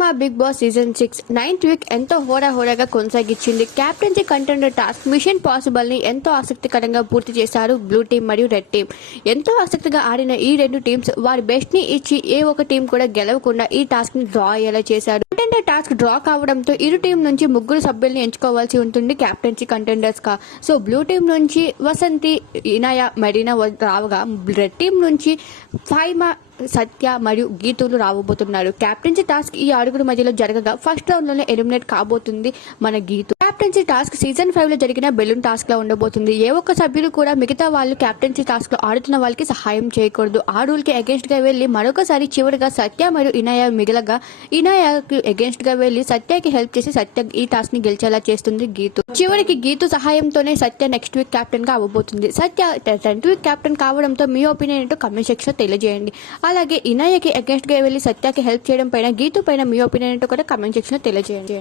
మా Bigg Boss season six ninth week ఎంతో హోరా హోరాగా కొనసాగించింది. క్యాప్టెన్సీ కంటెండర్ టాస్క్ మిషన్ పాసిబుల్ని ఎంతో ఆసక్తికరంగా పూర్తి చేశారు బ్లూ టీమ్ మరియు రెడ్ టీమ్ ఎంతో ఆసక్తిగా ఆడిన ఈ రెండు టీమ్స్ వారి బెస్ట్ని ఇచ్చి ఏ ఒక టీం కూడా గెలవకుండా ఈ టాస్క్ని డ్రా అయ్యేలా చేశారు. కంటెండర్ టాస్క్ డ్రా కావడంతో ఇరు టీం నుంచి ముగ్గురు సభ్యుల్ని ఎంచుకోవాల్సి ఉంటుంది క్యాప్టెన్సీ కంటెండర్స్గా సో బ్లూ టీం నుంచి వసంతి ఇనాయ మరీనా రావగా రెడ్ టీం నుంచి ఫైమా సత్య మరియు గీతులు రాబోతున్నారు క్యాప్టెన్సీ టాస్క్ ఈ ఆరుగురు మధ్యలో జరగగా ఫస్ట్ రౌండ్లోనే ఎలిమినేట్ కాబోతుంది మన గీతు క్యాప్టెన్సీ టాస్క్ సీజన్ ఫైవ్లో జరిగిన బెలూన్ టాస్క్లో ఉండబోతుంది. ఏ ఒక్క సభ్యులు కూడా మిగతా వాళ్ళు క్యాప్టెన్సీ టాస్క్లో ఆడుతున్న వాళ్ళకి సహాయం చేయకూడదు. ఆ రూల్కి అగేన్స్ట్గా వెళ్ళి మరొకసారి చివరిగా సత్య మరియు ఇనాయ మిగలగా ఇనాయకు అగేన్స్ట్గా వెళ్ళి సత్యకి హెల్ప్ చేసి సత్య ఈ టాస్క్ని గెలిచేలా చేస్తుంది గీతు. చివరికి గీతు సహాయంతోనే సత్య నెక్స్ట్ వీక్ కెప్టెన్గా అవ్వబోతుంది. సత్య టెన్త్ వీక్ కెప్టెన్ కావడంతో మీ ఒపీనియన్ ఏంటో కమెంట్ సెక్షన్ తెలియజేయండి. అలాగే ఇనాయకి అగేన్స్ట్గా వెళ్ళి సత్యకి హెల్ప్ చేయడం పైన గీతు పైన మీ ఒపీనియన్ ఏంటో కూడా కమెంట్ సెక్షన్ తెలియజేయండి.